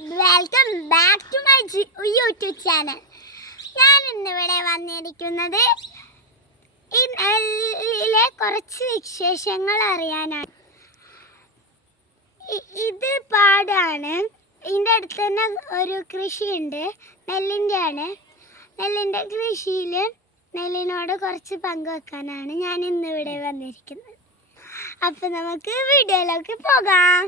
Welcome back to my YouTube channel. ഞാൻ ഇന്നിവിടെ വന്നിരിക്കുന്നത് ഈ നെല്ലിലെ കുറച്ച് വിശേഷങ്ങൾ അറിയാനാണ്. ഇത് പാടാണ്. ഇതിൻ്റെ അടുത്ത് തന്നെ ഒരു കൃഷിയുണ്ട്, നെല്ലിൻ്റെ കൃഷിയിൽ നെല്ലിനോട് കുറച്ച് പങ്കുവെക്കാനാണ് ഞാൻ ഇന്നിവിടെ വന്നിരിക്കുന്നത്. അപ്പം നമുക്ക് വീഡിയോയിലേക്ക് പോകാം.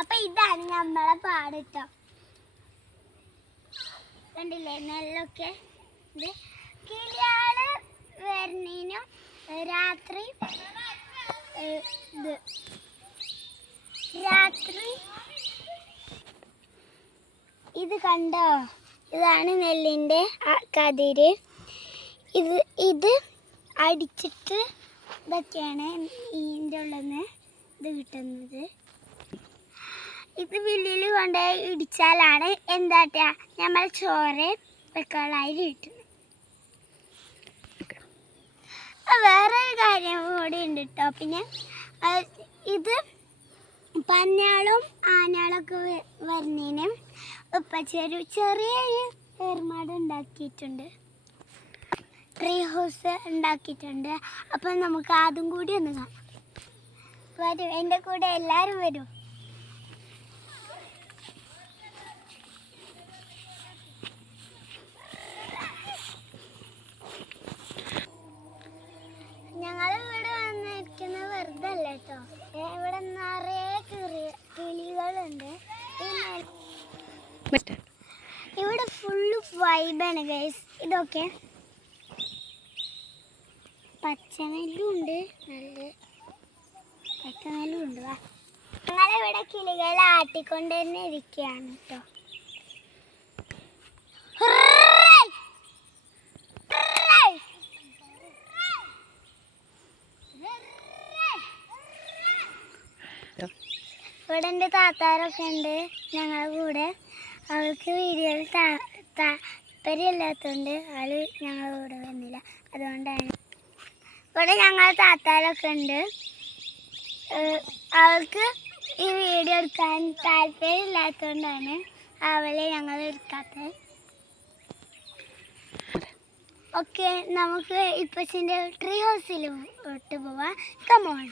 അപ്പം ഇതാണ് നമ്മളെ പാട് കേട്ടോ. കണ്ടില്ലേ നെല്ലൊക്കെ. ഇത് കിളിയാള് വരുന്നതിനും രാത്രി ഇത് കണ്ടോ, ഇതാണ് നെല്ലിൻ്റെ കതിര്. ഇത് അടിച്ചിട്ട് ഇതൊക്കെയാണ് ഇതിൻ്റെ ഉള്ളിൽ നിന്ന് ഇത് കിട്ടുന്നത്. ഇത് വില്ലിൽ കൊണ്ട് ഇടിച്ചാലാണ് എന്താട്ടാ നമ്മൾ ചോറ് വെക്കാളായി കിട്ടുന്നത്. വേറൊരു കാര്യം കൂടി ഉണ്ട് കേട്ടോ. പിന്നെ ഇത് പന്നാളും ആനാളൊക്കെ വരുന്നതിനും ഉപ്പച്ചൊരു ചെറിയൊരു ഏർമാട് ഉണ്ടാക്കിയിട്ടുണ്ട്, ട്രീ ഹൗസ് ഉണ്ടാക്കിയിട്ടുണ്ട്. അപ്പം നമുക്ക് അതും കൂടി ഒന്ന് കാണാം. വരും, എൻ്റെ കൂടെ എല്ലാവരും വരും. ഞങ്ങളിവിടെ വന്നിരിക്കുന്ന വെറുതെ അല്ല കേട്ടോ. ഇവിടെ നിറയെ കിളികളുണ്ട്. ഇവിടെ ഫുള്ള് വൈബാണ് ഗൈസ്. ഇതൊക്കെ പച്ചനെല്ലും ഉണ്ട്, നല്ല പച്ചനെല്ലും ഉണ്ട്. ഞങ്ങളിവിടെ കിളികളെ ആട്ടിക്കൊണ്ട് തന്നെ ഇരിക്കുകയാണ് കേട്ടോ. ഇവിടെ എൻ്റെ താത്താരൊക്കെ ഉണ്ട് ഞങ്ങളുടെ കൂടെ. അവൾക്ക് വീഡിയോയിൽ താല്പര്യമില്ലാത്തതുകൊണ്ട് ആൾ ഞങ്ങളുടെ കൂടെ വന്നില്ല. അതുകൊണ്ടാണ് ഇവിടെ ഞങ്ങളുടെ താത്താരൊക്കെ ഉണ്ട്. അവൾക്ക് ഈ വീഡിയോ എടുക്കാൻ താല്പര്യമില്ലാത്തതുകൊണ്ടാണ് അവളെ ഞങ്ങൾ എടുക്കാത്തത്. ഓക്കെ, നമുക്ക് ഇപ്പച്ചിൻ്റെ ട്രീ ഹൗസിലോട്ട് പോവാം. കമോൺ.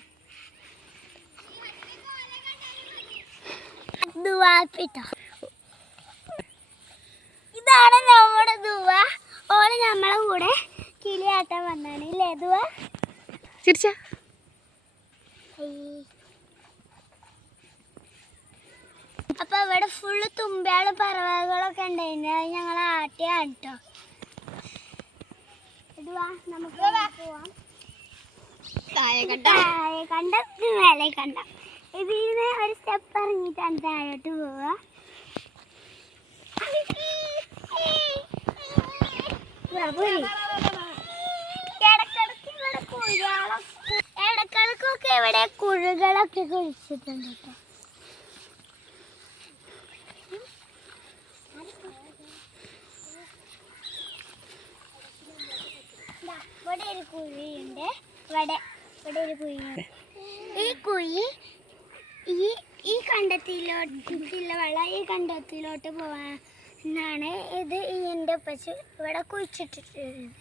ഇതാണ് നമ്മുടെ ദുവ. ഓള് നമ്മളെ കൂടെ കിളിയാട്ടാൻ വന്നാണ് ഇല്ലേ ദുവ? അപ്പൊ ഇവിടെ ഫുള്ള് തുമ്പിയാള് പറവകളൊക്കെ ഉണ്ടായിരുന്നു. അത് ഞങ്ങൾ ആട്ടിയാണ് കേട്ടോ. ഇതുവാ നമുക്ക് പോവാം. കണ്ട മേലെ കണ്ട ഇതിന് ഒരു സ്റ്റെപ്പ് ഇറങ്ങിയിട്ടാണ് താഴോട്ട് പോവുക. ഇടക്കിടക്കൊക്കെ ഇവിടെ കുഴികളൊക്കെ കുഴിച്ചിട്ടുണ്ട് കേട്ടോ. ഇവിടെ ഒരു കുഴിയുണ്ട്, ഇവിടെ ഒരു കുഴിയുണ്ട്. ഈ കുഴി ഈ കണ്ടത്തിലോട്ടുള്ള വെള്ളം ഈ കണ്ടത്തിലോട്ട് പോവാനാണ്. ഇത് എൻ്റെ ഉപ്പച്ച ഇവിടെ കുഴിച്ചിട്ടിട്ടുണ്ട്.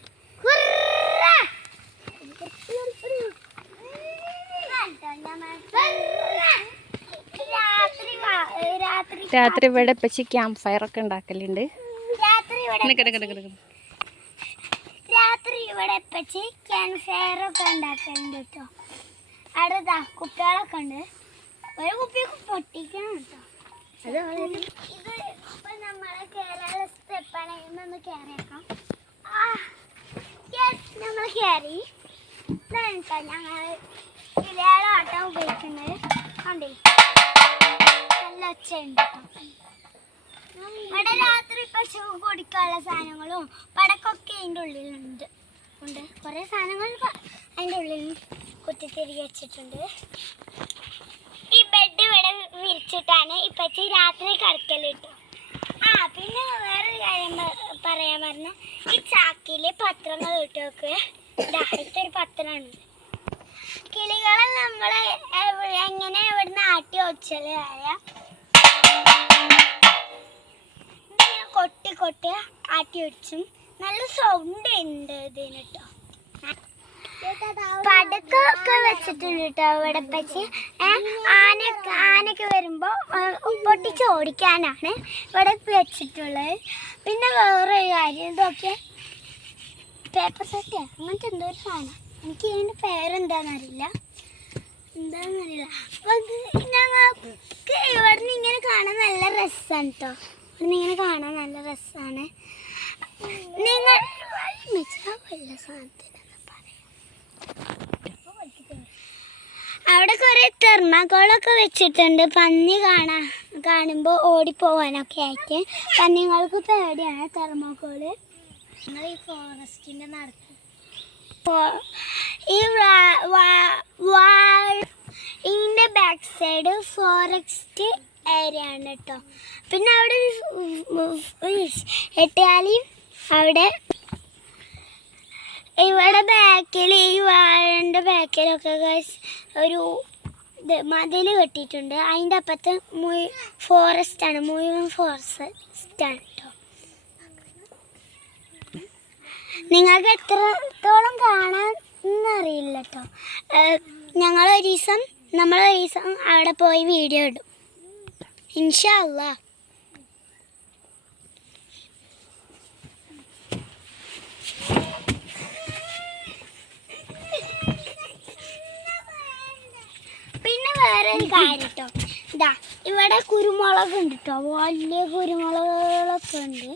രാത്രി ഇവിടെ ഉപ്പച്ചി ക്യാമ്പ് ഫയർ ഒക്കെ ഉണ്ടാക്കലുണ്ട്. രാത്രി ഇവിടെ ഉപ്പച്ചി ക്യാമ്പ് ഫയർ ഒക്കെ ഉണ്ടാക്കലുണ്ട് കേട്ടോ. അവിടെ കുട്ടികളൊക്കെ ഉണ്ട്. ഒരു കുപ്പി പൊട്ടിക്കണം കേട്ടോ. ഇത് ഇപ്പൊ നമ്മളെ കേരള സ്റ്റെപ്പാണ്. ഇന്നൊന്ന് കയറിയേക്കാം. നമ്മൾ കയറി. ഇതാണ് കേട്ടോ ഞങ്ങൾ കിളിയാളെ ആട്ടം ഉപയോഗിക്കുന്നത്. കണ്ടേ നല്ല ഒച്ചയുണ്ട് കേട്ടോ. ഇവിടെ രാത്രി പശു പൊടിക്കാനുള്ള സാധനങ്ങളും പടക്കൊക്കെ അതിൻ്റെ ഉള്ളിലുണ്ട്. കുറേ സാധനങ്ങൾ അതിൻ്റെ ഉള്ളിൽ കുത്തിത്തിരികെ വെച്ചിട്ടുണ്ട്. ഈ ബെഡ് ഇവിടെ വിരിച്ചിട്ടാണ് ഇപ്പച്ചി രാത്രി കിടക്കൽ കേട്ടോ. പിന്നെ വേറൊരു കാര്യം പറയാൻ പറഞ്ഞ, ഈ ചാക്കിൽ പത്രങ്ങൾ ഇട്ടൊക്കെ ഇതൊരു പത്രമാണ്. കിളികളെ നമ്മൾ എങ്ങനെ ഇവിടുന്ന് ആട്ടി ഒച്ചലായ കൊട്ടി കൊട്ടി ആട്ടി വെച്ചും നല്ല സൗണ്ട് ഉണ്ട് ഇതിന് കേട്ടോ. പടക്കമൊക്കെ വെച്ചിട്ടുണ്ട് കേട്ടോ ഇവിടെ വെച്ച്. ആനയൊക്കെ വരുമ്പോൾ പൊട്ടിച്ച് ഓടിക്കാനാണ് ഇവിടെ വെച്ചിട്ടുള്ളത്. പിന്നെ വേറെ കാര്യം ഇതൊക്കെ പേപ്പർ സെറ്റ് അങ്ങനത്തെ എന്തോ ഒരു സാധനം, എനിക്ക് ഇതിൻ്റെ പേരെന്താണെന്നറിയില്ല. അപ്പോൾ ഞങ്ങൾക്ക് ഇവിടെ നിന്ന് ഇങ്ങനെ കാണാൻ നല്ല രസമാണ് കേട്ടോ. ഇവിടെ നിന്ന് ഇങ്ങനെ കാണാൻ നല്ല രസമാണ്. നിങ്ങൾ വല്ല സാധനത്തിനെന്ന് പറയാം. അവിടെ കുറേ തെർമാക്കോളൊക്കെ വെച്ചിട്ടുണ്ട് പന്നി കാണുമ്പോൾ ഓടിപ്പോവാനൊക്കെ ആയിട്ട്. പന്നിങ്ങൾക്ക് പേടിയാണ് തെർമാക്കോള്. ഞങ്ങൾ ഈ ഫോറസ്റ്റിൻ്റെ നടക്കും. ഇതിൻ്റെ ബാക്ക് സൈഡ് ഫോറസ്റ്റ് ഏരിയ ആണ് കേട്ടോ. പിന്നെ അവിടെ എട്ടാലിയും അവിടെ ഇവിടെ ബാക്കിൽ ഈ വാഴൻ്റെ ബാക്കിലൊക്കെ ഒരു മതിൽ കെട്ടിയിട്ടുണ്ട്. അതിൻ്റെ അപ്പുറത്ത് ഫോറസ്റ്റാണ്, മുഴുവൻ ഫോറസ്റ്റാണ് കേട്ടോ. നിങ്ങൾക്ക് എത്രത്തോളം കാണാമെന്നറിയില്ല കേട്ടോ. നമ്മളൊരു ദിവസം അവിടെ പോയി വീഡിയോ ഇടും ഇൻഷാ അല്ലാഹ്. പിന്നെ വേറെ ഒരു കാര്യം കേട്ടോ, ഇവിടെ കുരുമുളക് ഉണ്ട് കേട്ടോ. വലിയ കുരുമുളകുകളൊക്കെ ഉണ്ട്.